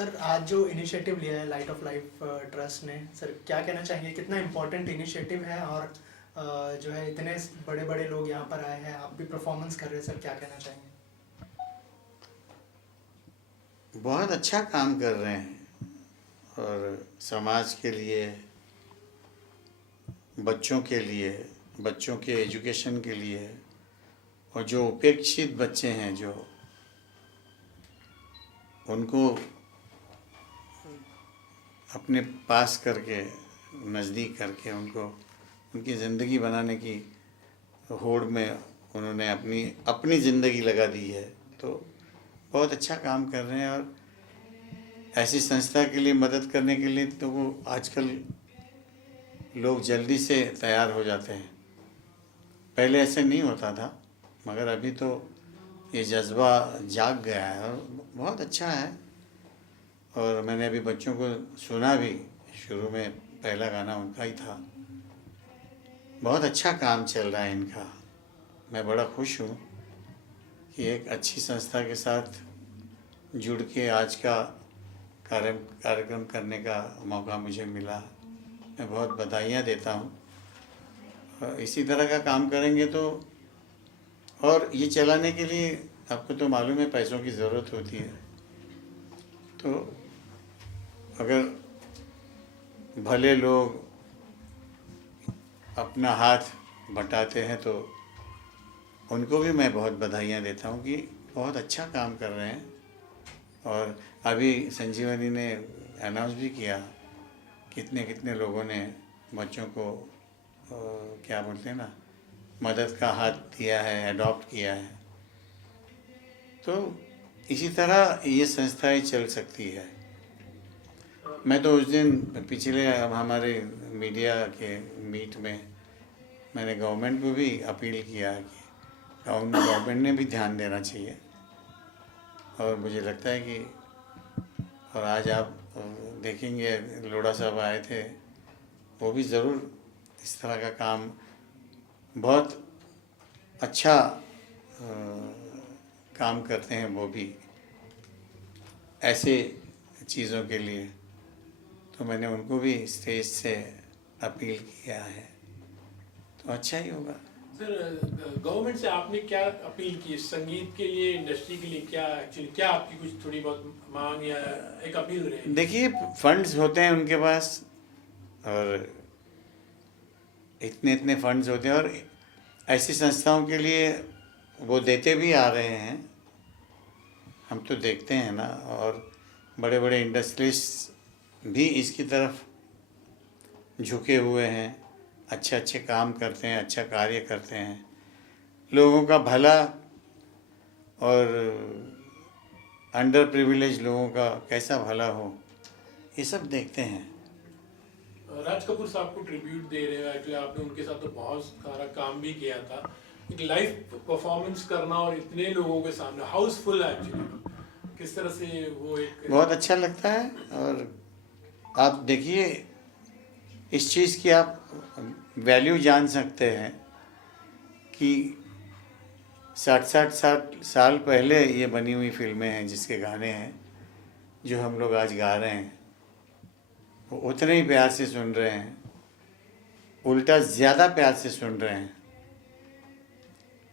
Sir आज जो initiative लिया है लाइट ऑफ लाइफ ट्रस्ट ने, सर क्या कहना चाहिए, कितना इम्पोर्टेंट इनिशिएटिव है और जो है इतने बड़े बड़े लोग यहाँ पर आए हैं, आप भी परफॉर्मेंस कर रहे हैं, सर क्या कहना चाहेंगे? बहुत अच्छा काम कर रहे हैं और समाज के लिए, बच्चों के लिए, बच्चों के एजुकेशन के लिए, और जो उपेक्षित बच्चे हैं जो उनको अपने पास करके, नज़दीक करके उनको उनकी ज़िंदगी बनाने की होड़ में उन्होंने अपनी ज़िंदगी लगा दी है। तो बहुत अच्छा काम कर रहे हैं और ऐसी संस्था के लिए मदद करने के लिए तो वो आजकल लोग जल्दी से तैयार हो जाते हैं। पहले ऐसे नहीं होता था, मगर अभी तो ये जज्बा जाग गया है और बहुत अच्छा है। और मैंने अभी बच्चों को सुना भी, शुरू में पहला गाना उनका ही था। बहुत अच्छा काम चल रहा है इनका। मैं बड़ा खुश हूँ कि एक अच्छी संस्था के साथ जुड़ के आज का कार्यक्रम करने का मौका मुझे मिला। मैं बहुत बधाइयाँ देता हूँ। इसी तरह का काम करेंगे तो, और ये चलाने के लिए आपको तो मालूम है पैसों की ज़रूरत होती है। तो अगर भले लोग अपना हाथ बटाते हैं तो उनको भी मैं बहुत बधाइयाँ देता हूँ कि बहुत अच्छा काम कर रहे हैं। और अभी संजीवनी ने अनाउंस भी किया कितने कितने लोगों ने बच्चों को क्या बोलते हैं ना, मदद का हाथ दिया है, अडॉप्ट किया है। तो इसी तरह ये संस्थाएं चल सकती है। मैं तो उस दिन पिछले हमारे मीडिया के मीट में मैंने गवर्नमेंट को भी अपील किया कि गवर्नमेंट ने भी ध्यान देना चाहिए। और मुझे लगता है कि, और आज आप देखेंगे लोढ़ा साहब आए थे, वो भी ज़रूर इस तरह का काम बहुत अच्छा काम करते हैं वो भी ऐसे चीज़ों के लिए। तो मैंने उनको भी स्टेज से अपील किया है, तो अच्छा ही होगा। सर गवर्नमेंट से आपने क्या अपील की संगीत के लिए, इंडस्ट्री के लिए? क्या एक्चुअली क्या आपकी कुछ थोड़ी बहुत मांग या एक अपील रही? देखिए, फंड्स होते हैं उनके पास और इतने इतने फंड्स होते हैं और ऐसी संस्थाओं के लिए वो देते भी आ रहे हैं। हम तो देखते हैं ना, और बड़े बड़े इंडस्ट्रियलिस्ट भी इसकी तरफ झुके हुए हैं, अच्छे अच्छे काम करते हैं, अच्छा कार्य करते हैं, लोगों का भला और अंडर प्रिविलेज लोगों का कैसा भला हो, ये सब देखते हैं। राज कपूर साहब को ट्रिब्यूट दे रहे हैं, एक्चुअली आपने उनके साथ तो बहुत सारा काम भी किया था। एक लाइव परफॉर्मेंस करना और इतने लोगों के सामने हाउसफुल, एक्चुअली किस तरह से वो एक बहुत अच्छा लगता है। और आप देखिए, इस चीज़ की आप वैल्यू जान सकते हैं कि 60 साल पहले ये बनी हुई फिल्में हैं जिसके गाने हैं, जो हम लोग आज गा रहे हैं, वो उतने ही प्यार से सुन रहे हैं, उल्टा ज़्यादा प्यार से सुन रहे हैं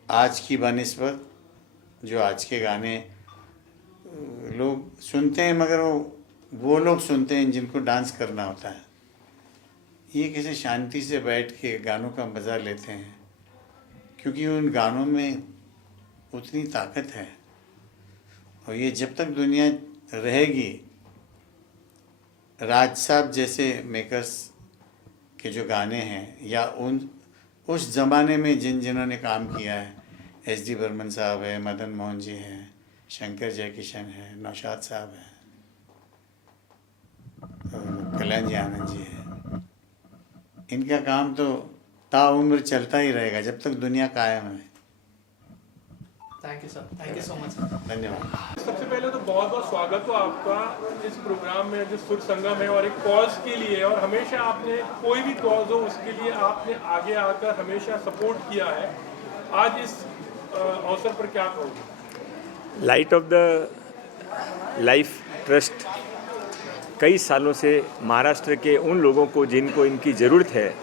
आज की बनिस्बत। जो आज के गाने लोग सुनते हैं, मगर वो लोग सुनते हैं जिनको डांस करना होता है। ये कैसे शांति से बैठ के गानों का मज़ा लेते हैं, क्योंकि उन गानों में उतनी ताकत है। और ये जब तक दुनिया रहेगी, राज साहब जैसे मेकर्स के जो गाने हैं, या उस ज़माने में जिन्होंने काम किया है, एस डी बर्मन साहब है, मदन मोहन जी हैं, शंकर जयकिशन है, नौशाद साहब हैं, कल्याण जी आनंद जी हैं, इनका काम तो ताउम्र चलता ही रहेगा जब तक दुनिया कायम है। Thank you sir, thank you so much sir. धन्यवाद। सबसे पहले तो बहुत बहुत स्वागत हो आपका इस प्रोग्राम में जो सुर संगम है, और एक कॉज के लिए, और हमेशा आपने कोई भी कॉज हो उसके लिए आपने आगे आकर हमेशा सपोर्ट किया है। आज इस अवसर पर क्या कहोगे? Light of the life trust कई सालों से महाराष्ट्र के उन लोगों को जिनको इनकी ज़रूरत है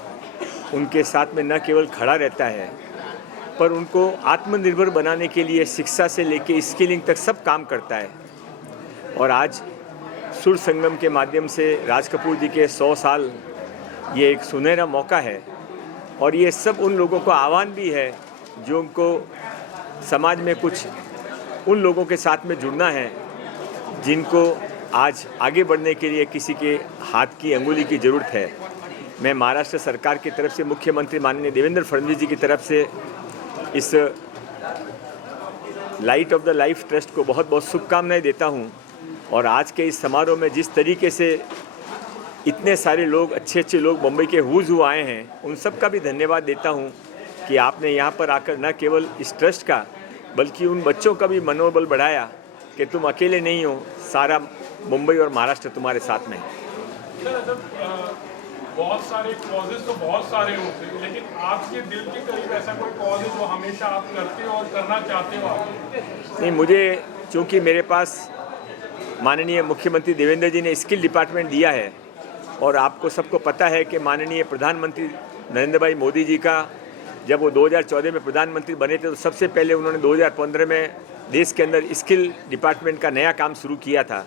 उनके साथ में न केवल खड़ा रहता है पर उनको आत्मनिर्भर बनाने के लिए शिक्षा से लेके स्किलिंग तक सब काम करता है। और आज सुर संगम के माध्यम से राज कपूर जी के 100 साल ये एक सुनहरा मौका है और ये सब उन लोगों को आह्वान भी है जो उनको समाज में कुछ उन लोगों के साथ में जुड़ना है जिनको आज आगे बढ़ने के लिए किसी के हाथ की अंगुली की ज़रूरत है। मैं महाराष्ट्र सरकार की तरफ से मुख्यमंत्री माननीय देवेंद्र फडणवीस जी की तरफ से इस light of the life trust को बहुत बहुत शुभकामनाएं देता हूं और आज के इस समारोह में जिस तरीके से इतने सारे लोग अच्छे लोग मुंबई के हुज हु आए हैं उन सब का भी धन्यवाद देता हूं कि आपने यहां पर आकर न केवल इस ट्रस्ट का बल्कि उन बच्चों का भी मनोबल बढ़ाया कि तुम अकेले नहीं हो, सारा मुंबई और महाराष्ट्र तुम्हारे साथ में है। बहुत सारे कॉजेज तो बहुत सारे होते हैं, लेकिन आपके दिल के करीब ऐसा कोई कॉज है जो हमेशा आप करते हो और करना चाहते हो आप? नहीं, मुझे चूँकि मेरे पास माननीय मुख्यमंत्री देवेंद्र जी ने स्किल डिपार्टमेंट दिया है और आपको सबको पता है कि माननीय प्रधानमंत्री नरेंद्र भाई मोदी जी का जब वो 2014 में प्रधानमंत्री बने थे तो सबसे पहले उन्होंने 2015 में देश के अंदर स्किल डिपार्टमेंट का नया काम शुरू किया था।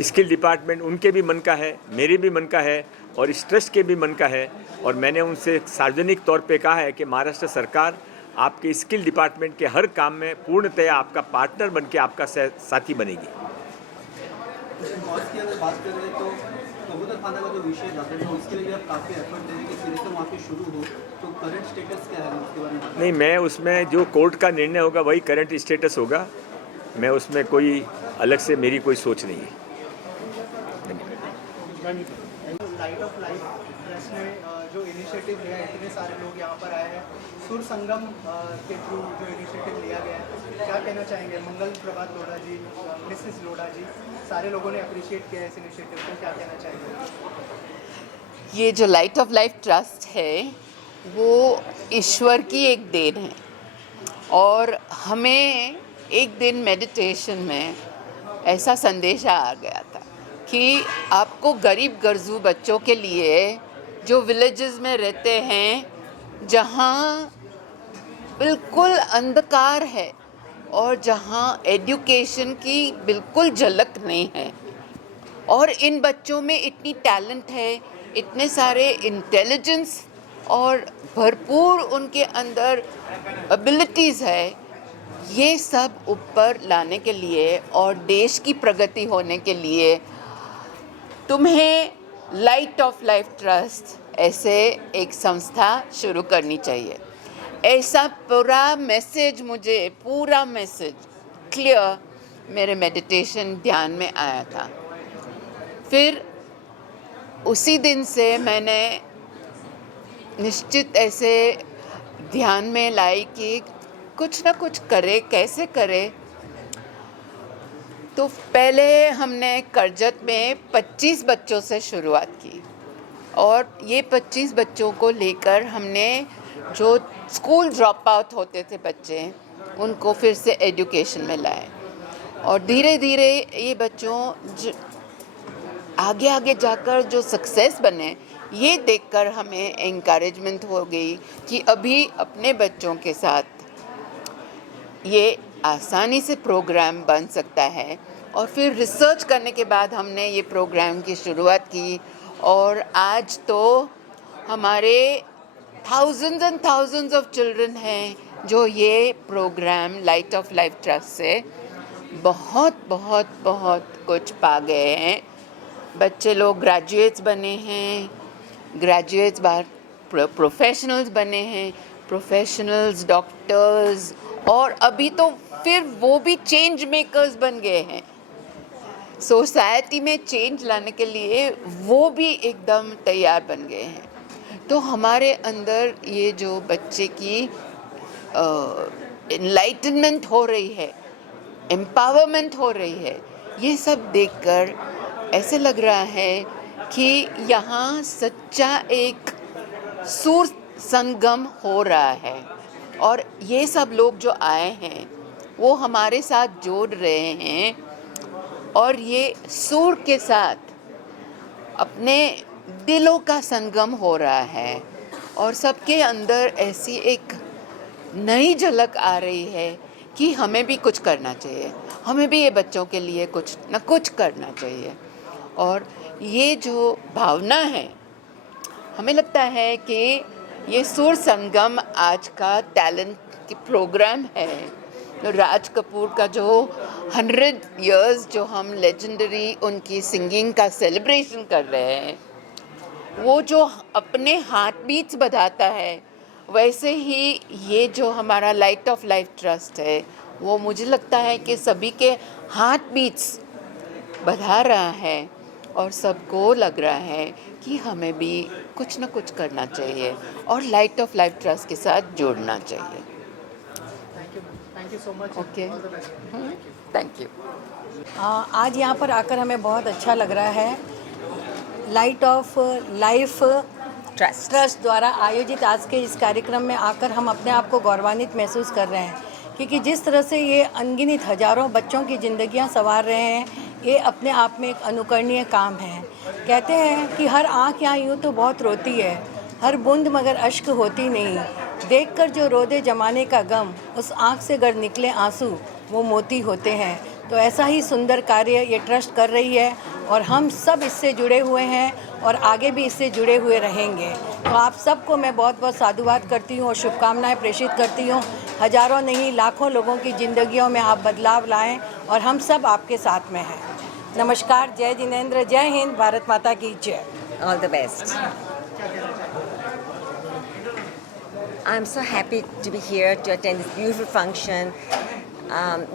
स्किल डिपार्टमेंट उनके भी मन का है, मेरे भी मन का है और इस ट्रस्ट के भी मन का है और मैंने उनसे सार्वजनिक तौर पे कहा है कि महाराष्ट्र सरकार आपके स्किल डिपार्टमेंट के हर काम में पूर्णतया आपका पार्टनर बन के आपका साथी बनेगी। बात कर रहे हैं तो कबूतर खाना का जो विषय था तो उसके लिए आप काफ़ी एफर्ट दे रहे हैं कि सिरे से वहाँ पे शुरू हो, तो करंट स्टेटस क्या है उसके बारे में? नहीं, मैं उसमें जो कोर्ट का निर्णय होगा वही करंट स्टेटस होगा, मैं उसमें कोई अलग से मेरी कोई सोच नहीं है। लाइट ऑफ लाइफ ट्रस्ट ने जो इनिशिएटिव लिया है, इतने सारे लोग यहाँ पर आए हैं, सुर संगम के थ्रू जो इनिशिएटिव लिया गया है, क्या कहना चाहेंगे? मंगल प्रभात लोढ़ा जी, मिसेस लोढ़ा जी, सारे लोगों ने अप्रिशिएट किया है इस इनिशिएटिव को, क्या कहना चाहेंगे? ये जो लाइट ऑफ लाइफ ट्रस्ट है वो ईश्वर की एक देन है और हमें एक दिन मेडिटेशन में ऐसा संदेश आ गया था कि आपको गरीब गर्जू बच्चों के लिए जो विलेजेस में रहते हैं जहाँ बिल्कुल अंधकार है और जहाँ एजुकेशन की बिल्कुल झलक नहीं है और इन बच्चों में इतनी टैलेंट है, इतने सारे इंटेलिजेंस और भरपूर उनके अंदर एबिलिटीज़ है, ये सब ऊपर लाने के लिए और देश की प्रगति होने के लिए तुम्हें लाइट ऑफ लाइफ ट्रस्ट ऐसे एक संस्था शुरू करनी चाहिए। ऐसा पूरा मैसेज क्लियर मेरे मेडिटेशन ध्यान में आया था। फिर उसी दिन से मैंने निश्चित ऐसे ध्यान में लाई कि कुछ ना कुछ करे, कैसे करे। तो पहले हमने करजत में 25 बच्चों से शुरुआत की और ये 25 बच्चों को लेकर हमने जो स्कूल ड्रॉप आउट होते थे बच्चे, उनको फिर से एजुकेशन में लाए और धीरे धीरे ये बच्चों आगे जाकर जो सक्सेस बने, ये देखकर हमें एनकरेजमेंट हो गई कि अभी अपने बच्चों के साथ ये आसानी से प्रोग्राम बन सकता है। और फिर रिसर्च करने के बाद हमने ये प्रोग्राम की शुरुआत की और आज तो हमारे thousands and thousands of children हैं जो ये program light of life trust से बहुत कुछ पा गए हैं। बच्चे लोग ग्रेजुएट्स बने हैं, ग्रेजुएट्स बाहर प्रोफेशनल्स बने हैं, प्रोफेशनल्स डॉक्टर्स और अभी तो फिर वो भी चेंज मेकर्स बन गए हैं। सोसाइटी में चेंज लाने के लिए वो भी एकदम तैयार बन गए हैं। तो हमारे अंदर ये जो बच्चे की एनलाइटनमेंट हो रही है, एम्पावरमेंट हो रही है, ये सब देखकर ऐसे लग रहा है कि यहाँ सच्चा एक सुर संगम हो रहा है और ये सब लोग जो आए हैं वो हमारे साथ जोड़ रहे हैं और ये सुर के साथ अपने दिलों का संगम हो रहा है और सबके अंदर ऐसी एक नई झलक आ रही है कि हमें भी कुछ करना चाहिए, हमें भी ये बच्चों के लिए कुछ न कुछ करना चाहिए। और ये जो भावना है, हमें लगता है कि ये सुर संगम आज का टैलेंट की प्रोग्राम है। तो राज कपूर का जो 100 इयर्स जो हम लेजेंडरी उनकी सिंगिंग का सेलिब्रेशन कर रहे हैं, वो जो अपने हार्ट बीट्स बढ़ाता है, वैसे ही ये जो हमारा लाइट ऑफ लाइफ ट्रस्ट है, वो मुझे लगता है कि सभी के हार्ट बीट्स बढ़ा रहा है और सबको लग रहा है कि हमें भी कुछ न कुछ करना चाहिए और लाइट ऑफ लाइफ ट्रस्ट के साथ जोड़ना चाहिए। Thank you so much. Okay, all the best. Thank you. आज यहाँ पर आकर हमें बहुत अच्छा लग रहा है। लाइट ऑफ लाइफ ट्रस्ट द्वारा आयोजित आज के इस कार्यक्रम में आकर हम अपने आप को गौरवान्वित महसूस कर रहे हैं, क्योंकि जिस तरह से ये अनगिनत हजारों बच्चों की ज़िंदगियाँ संवार रहे हैं, ये अपने आप में एक अनुकरणीय काम है। कहते हैं कि हर आँख यहाँ यूँ तो बहुत रोती है, हर बूंद मगर अश्क होती नहीं। देखकर जो रोदे जमाने का गम, उस आँख से गर निकले आंसू वो मोती होते हैं। तो ऐसा ही सुंदर कार्य ये ट्रस्ट कर रही है और हम सब इससे जुड़े हुए हैं और आगे भी इससे जुड़े हुए रहेंगे। तो आप सबको मैं बहुत बहुत साधुवाद करती हूँ और शुभकामनाएं प्रेषित करती हूँ। हजारों नहीं लाखों लोगों की ज़िंदगियों में आप बदलाव लाएं और हम सब आपके साथ में हैं। नमस्कार, जय जिनेंद्र, जय हिंद, भारत माता की जय। All the best. I'm so happy to be here to attend this beautiful function.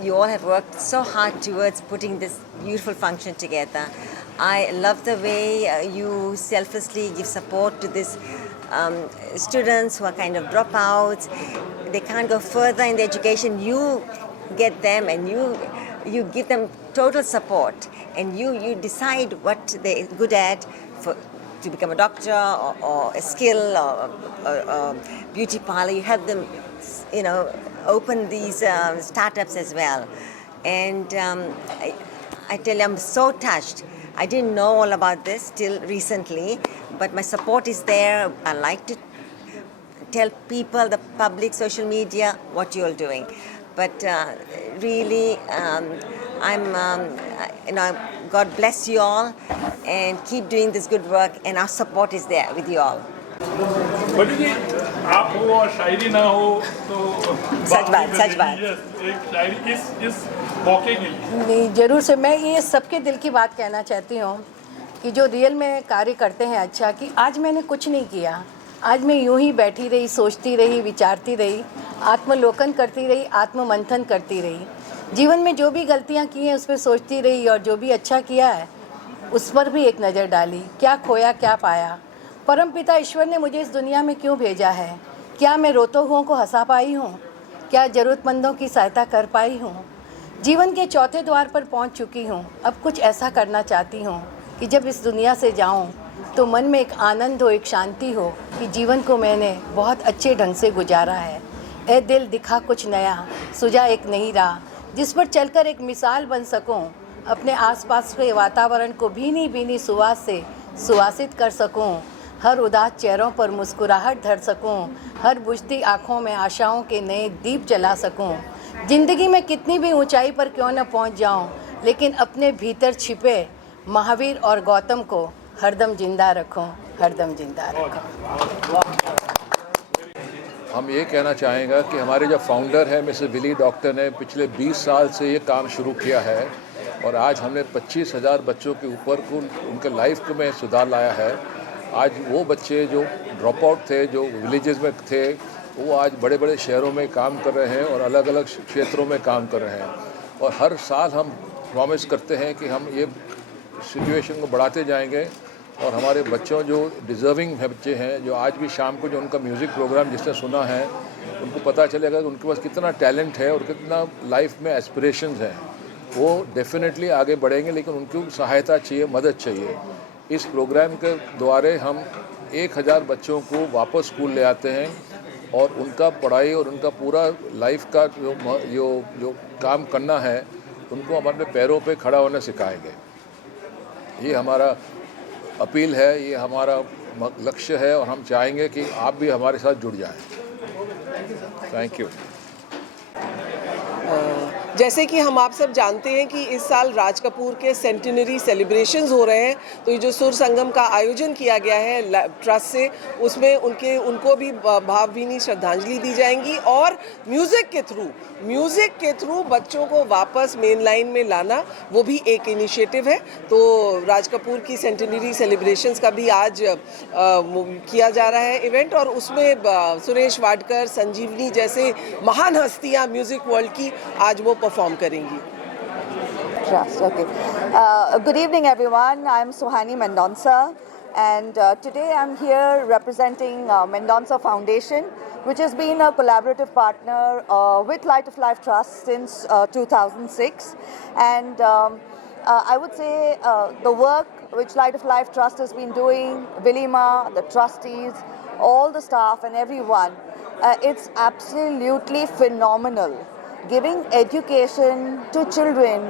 You all have worked so hard towards putting this beautiful function together. I love the way you selflessly give support to these students who are kind of dropouts. They can't go further in the education. You get them and you give them total support, and you decide what they're good at to become a doctor or a skill or a beauty parlor. You help them, open these startups as well. And I tell you, I'm so touched. I didn't know all about this till recently, but my support is there. I like to tell people, the public, social media, what you're doing. But really, God bless you all and keep doing this good work, and our support is there with you all. बड़ी जी, आप हो और शायरी ना हो तो सच बात। एक शायरी इस मौके के लिए नहीं, ज़रूर से मैं ये सबके दिल की बात कहना चाहती हूँ कि जो रियल में कार्य करते हैं अच्छा, कि आज मैंने कुछ नहीं किया, आज मैं यूं ही बैठी रही, सोचती रही, विचारती रही, आत्मलोकन करती रही, आत्ममंथन करती रही। जीवन में जो भी गलतियाँ की हैं उस पर सोचती रही और जो भी अच्छा किया है उस पर भी एक नज़र डाली। क्या खोया क्या पाया, परमपिता ईश्वर ने मुझे इस दुनिया में क्यों भेजा है, क्या मैं रोते हुओं को हंसा पाई हूँ, क्या ज़रूरतमंदों की सहायता कर पाई हूँ। जीवन के चौथे द्वार पर पहुँच चुकी हूँ। अब कुछ ऐसा करना चाहती हूँ कि जब इस दुनिया से जाऊँ तो मन में एक आनंद हो, एक शांति हो कि जीवन को मैंने बहुत अच्छे ढंग से गुजारा है। ए दिल दिखा कुछ नया, सुझा एक नई राह, जिस पर चलकर एक मिसाल बन सकूं, अपने आसपास के वातावरण को भीनी भीनी सुवास से सुवासित कर सकूं, हर उदास चेहरों पर मुस्कुराहट धर सकूं, हर बुझती आँखों में आशाओं के नए दीप जला सकूं। ज़िंदगी में कितनी भी ऊंचाई पर क्यों न पहुंच जाऊं, लेकिन अपने भीतर छिपे महावीर और गौतम को हरदम जिंदा रखूं, हरदम जिंदा रखूं। हम ये कहना चाहेंगे कि हमारे जो फाउंडर हैं मिस्टर विली डॉक्टर ने पिछले 20 साल से ये काम शुरू किया है और आज हमने 25,000 बच्चों के ऊपर को उनके लाइफ में सुधार लाया है। आज वो बच्चे जो ड्रॉप आउट थे, जो विलेजेस में थे, वो आज बड़े बड़े शहरों में काम कर रहे हैं और अलग अलग क्षेत्रों में काम कर रहे हैं। और हर साल हम प्रॉमिस करते हैं कि हम ये सिचुएशन को बढ़ाते जाएंगे और हमारे बच्चों जो डिज़र्विंग बच्चे हैं, जो आज भी शाम को जो उनका म्यूज़िक प्रोग्राम जिसने सुना है, उनको पता चलेगा कि उनके पास कितना टैलेंट है और कितना लाइफ में एस्पिरेशंस हैं। वो डेफिनेटली आगे बढ़ेंगे, लेकिन उनको सहायता चाहिए, मदद चाहिए। इस प्रोग्राम के द्वारा हम 1000 बच्चों को वापस स्कूल ले आते हैं और उनका पढ़ाई और उनका पूरा लाइफ का जो काम करना है, उनको हम अपने पैरों पे खड़ा होना सिखाएंगे। ये हमारा अपील है, ये हमारा लक्ष्य है और हम चाहेंगे कि आप भी हमारे साथ जुड़ जाएं। Thank you. जैसे कि हम आप सब जानते हैं कि इस साल राज कपूर के सेंटिनरी सेलिब्रेशंस हो रहे हैं, तो ये जो सुर संगम का आयोजन किया गया है ट्रस्ट से, उसमें उनको भी भावभीनी श्रद्धांजलि दी जाएंगी और म्यूज़िक के थ्रू बच्चों को वापस मेन लाइन में लाना, वो भी एक इनिशिएटिव है। तो राज कपूर की सेंटिनरी सेलिब्रेशंस का भी आज किया जा रहा है इवेंट, और उसमें सुरेश वाडकर, संजीवनी जैसे महान हस्तियाँ म्यूज़िक वर्ल्ड की आज वो परफॉर्म करेंगी। Trust, okay. Good evening, everyone. I'm Suhani Mendonca, and today I'm here representing Mendonca Foundation, which has been a collaborative partner with Light of Life Trust since 2006. And I would say the work which Light of Life Trust has been doing, Vilima, the trustees, all the staff and everyone, it's absolutely phenomenal. Giving education to children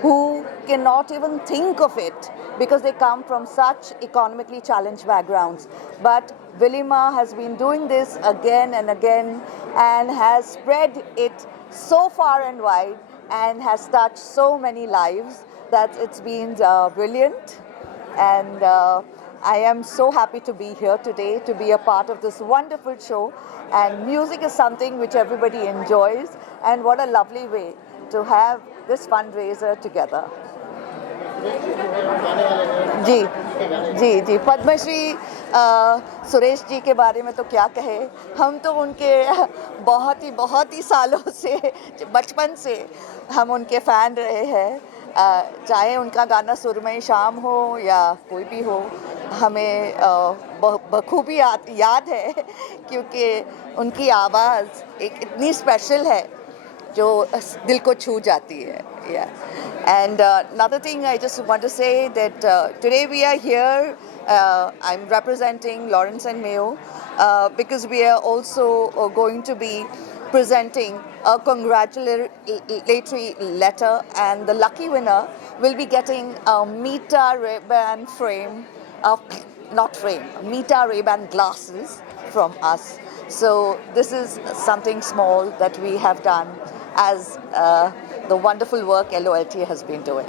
who cannot even think of it because they come from such economically challenged backgrounds. But Vilima has been doing this again and again and has spread it so far and wide and has touched so many lives that it's been brilliant. And I am so happy to be here today, to be a part of this wonderful show. And music is something which everybody enjoys, and what a lovely way to have this fundraiser together. जी पद्मश्री सुरेश जी के बारे में तो क्या कहे, हम तो उनके बहुत ही सालों से, बचपन से हम उनके फ़ैन रहे हैं। चाहे उनका गाना सुरमई शाम हो या कोई भी हो, हमें बखूबी याद है, क्योंकि उनकी आवाज़ एक इतनी स्पेशल है जो दिल को छू जाती है। And another thing I just want to say that today we are here, I'm representing Lawrence and Mayo because we are also going to be presenting a congratulatory letter, and the lucky winner will be getting a Meta Ray-Ban Meta Ray-Ban glasses from us. So this is something small that we have done as the wonderful work LOLT has been doing.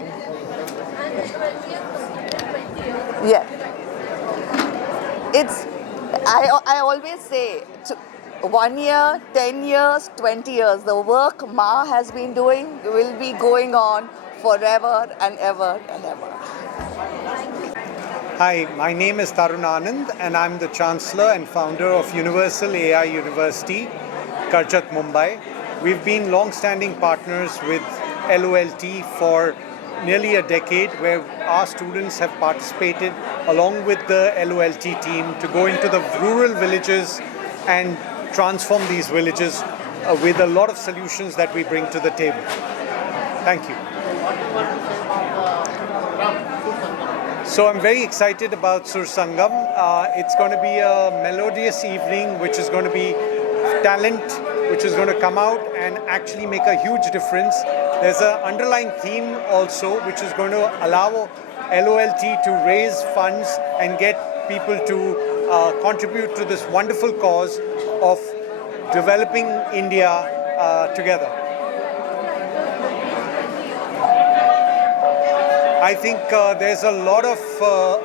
Yeah. I always say, 1 year, 10 years, 20 years, the work Ma has been doing will be going on forever and ever and ever. Hi, my name is Tarun Anand, and I'm the Chancellor and founder of Universal AI University, Karjat, Mumbai. We've been long-standing partners with LOLT for nearly a decade, where our students have participated along with the LOLT team to go into the rural villages and transform these villages with a lot of solutions that we bring to the table. Thank you. So I'm very excited about Sur Sangam. It's going to be a melodious evening, which is going to be talent, which is going to come out and actually make a huge difference. There's an underlying theme also, which is going to allow LOLT to raise funds and get people to contribute to this wonderful cause of developing India together. I think there's a lot of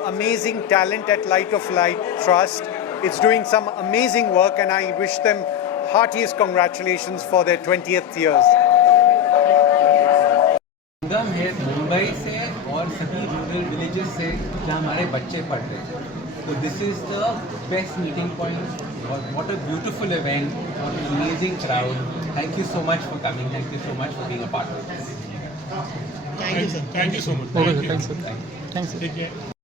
amazing talent at Light of Life Trust. It's doing some amazing work, and I wish them heartiest congratulations for their 20th years. संगम है मुंबई से और सभी rural villages से जहाँ हमारे बच्चे पढ़ते हैं, तो this is the best meeting point. What a beautiful event, what an amazing crowd. Thank you so much for coming. Thank you so much for being a part of this. Thank you, sir. Thank you so much. Okay, thanks, sir. Thanks. Take care.